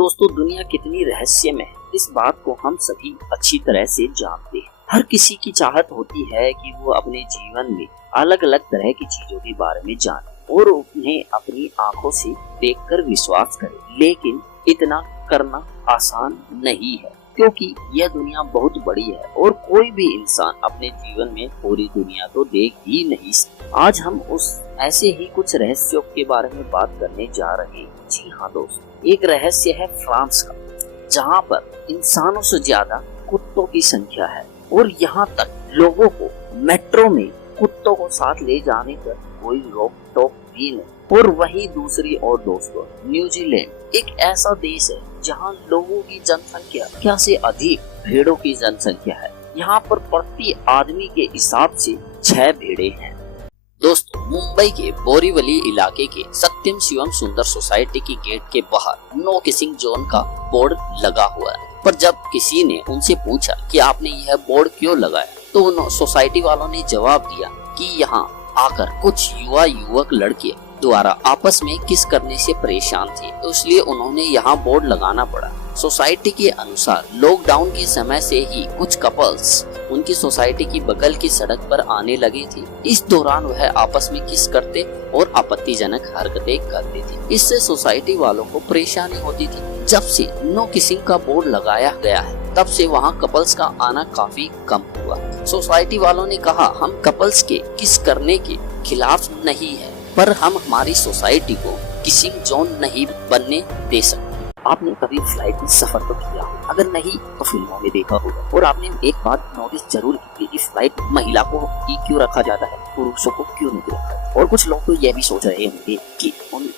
दोस्तों, दुनिया कितनी रहस्यमय है, इस बात को हम सभी अच्छी तरह से जानते हैं। हर किसी की चाहत होती है कि वो अपने जीवन में अलग अलग तरह की चीजों के बारे में जाने और उन्हें अपनी आंखों से देखकर विश्वास करे। लेकिन इतना करना आसान नहीं है, क्योंकि यह दुनिया बहुत बड़ी है और कोई भी इंसान अपने जीवन में पूरी दुनिया तो देख ही नहीं सकता। आज हम उस ऐसे ही कुछ रहस्यों के बारे में बात करने जा रहे हैं। जी हाँ दोस्तों, एक रहस्य है फ्रांस का, जहाँ पर इंसानों से ज्यादा कुत्तों की संख्या है और यहाँ तक लोगों को मेट्रो में कुत्तों को साथ ले जाने पर कोई रोक टोक भी नहीं। और वहीं दूसरी ओर दोस्तों, न्यूजीलैंड एक ऐसा देश है जहाँ लोगों की जनसंख्या से अधिक भेड़ों की जनसंख्या है। यहाँ पर प्रति आदमी के हिसाब से 6 भेड़े हैं। दोस्तों, मुंबई के बोरीवली इलाके के सत्यम शिवम सुंदर सोसाइटी की गेट के बाहर नो किसिंग जोन का बोर्ड लगा हुआ है। पर जब किसी ने उनसे पूछा कि आपने यह बोर्ड क्यों लगाया, तो उन सोसाइटी वालों ने जवाब दिया कि यहाँ आकर कुछ युवा युवक लड़के द्वारा आपस में किस करने से परेशान थे, तो इसलिए उन्होंने यहाँ बोर्ड लगाना पड़ा। सोसाइटी के अनुसार लॉकडाउन के समय से ही कुछ कपल्स उनकी सोसाइटी की बगल की सड़क पर आने लगे थे। इस दौरान वह आपस में किस करते और आपत्तिजनक हरकतें करते थे। इससे सोसाइटी वालों को परेशानी होती थी। जब से नो किसिंग का बोर्ड लगाया गया है, तब से वहाँ कपल्स का आना काफी कम हुआ। सोसाइटी वालों ने कहा, हम कपल्स के किस करने के खिलाफ नहीं है, पर हम हमारी सोसाइटी को किसिंग जोन नहीं बनने दे सकते। आपने कभी फ्लाइट में सफर तो किया हो, अगर नहीं तो फिल्मों में देखा होगा। और आपने एक बात नोटिस जरूर की कि इस फ्लाइट में महिला को ही क्यों रखा जाता है, पुरुषों को क्यों नहीं रखा। और कुछ लोग तो यह भी सोच रहे होंगे कि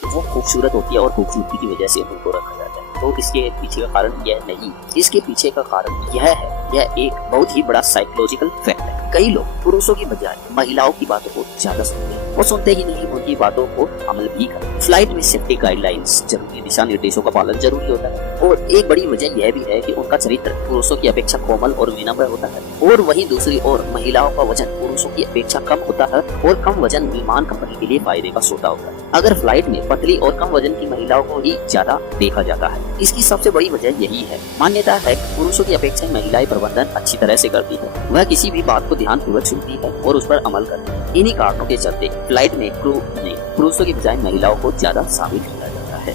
वो खूबसूरत होती है और खूबसूरती की वजह से उनको रखा जाता है। तो इसके पीछे का कारण यह नहीं, इसके पीछे का कारण यह है, यह एक बहुत ही बड़ा साइकोलॉजिकल फैक्ट है। कई लोग पुरुषों की बजाय महिलाओं की बातों को ज्यादा सुनते हैं और सुनते ही नहीं, उनकी बातों को अमल भी करते। फ्लाइट में सेफ्टी गाइडलाइंस जरूरी, दिशा निर्देशों का पालन जरूरी होता है। और एक बड़ी वजह यह भी है कि उनका चरित्र पुरुषों की अपेक्षा कोमल और विनम्र होता है। और वहीं दूसरी ओर महिलाओं का वजन पुरुषों की अपेक्षा कम होता है और कम वजन विमान कंपनी के लिए फायदे का सौदा होता है। अगर फ्लाइट में पतली और कम वजन की महिलाओं को ही ज्यादा देखा जाता है। इसकी सबसे बड़ी वजह यही है। मान्यता है कि पुरुषों की अपेक्षा महिलाएं प्रबंधन अच्छी तरह से करती है। वह किसी भी बात को ध्यानपूर्वक सुनती है और उस पर अमल करती है। इन्हीं कारणों के चलते फ्लाइट में क्रू में पुरुषों की बजाय महिलाओं को ज्यादा शामिल किया जाता है।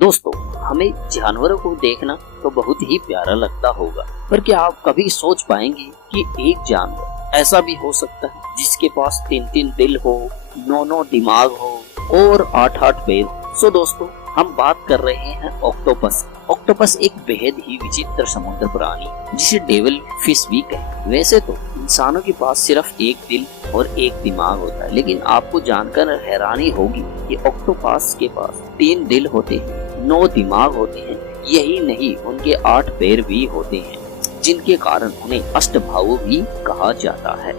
दोस्तों, हमें जानवरों को देखना तो बहुत ही प्यारा लगता होगा, पर क्या आप कभी सोच पाएंगे कि एक जानवर ऐसा भी हो सकता है जिसके पास 3-3 दिल हो, 9-9 दिमाग हो और 8-8 पैर हो। सो दोस्तों, हम बात कर रहे हैं ऑक्टोपस। ऑक्टोपस एक बेहद ही विचित्र समुद्र प्राणी, जिसे डेविल फिश भी कहते। वैसे तो इंसानों के पास सिर्फ एक दिल और एक दिमाग होता है, लेकिन आपको जानकर हैरानी होगी कि ऑक्टोपस के पास 3 दिल होते हैं, 9 दिमाग होते हैं। यही नहीं, उनके 8 पैर भी होते हैं, जिनके कारण उन्हें अष्टभावु भी कहा जाता है।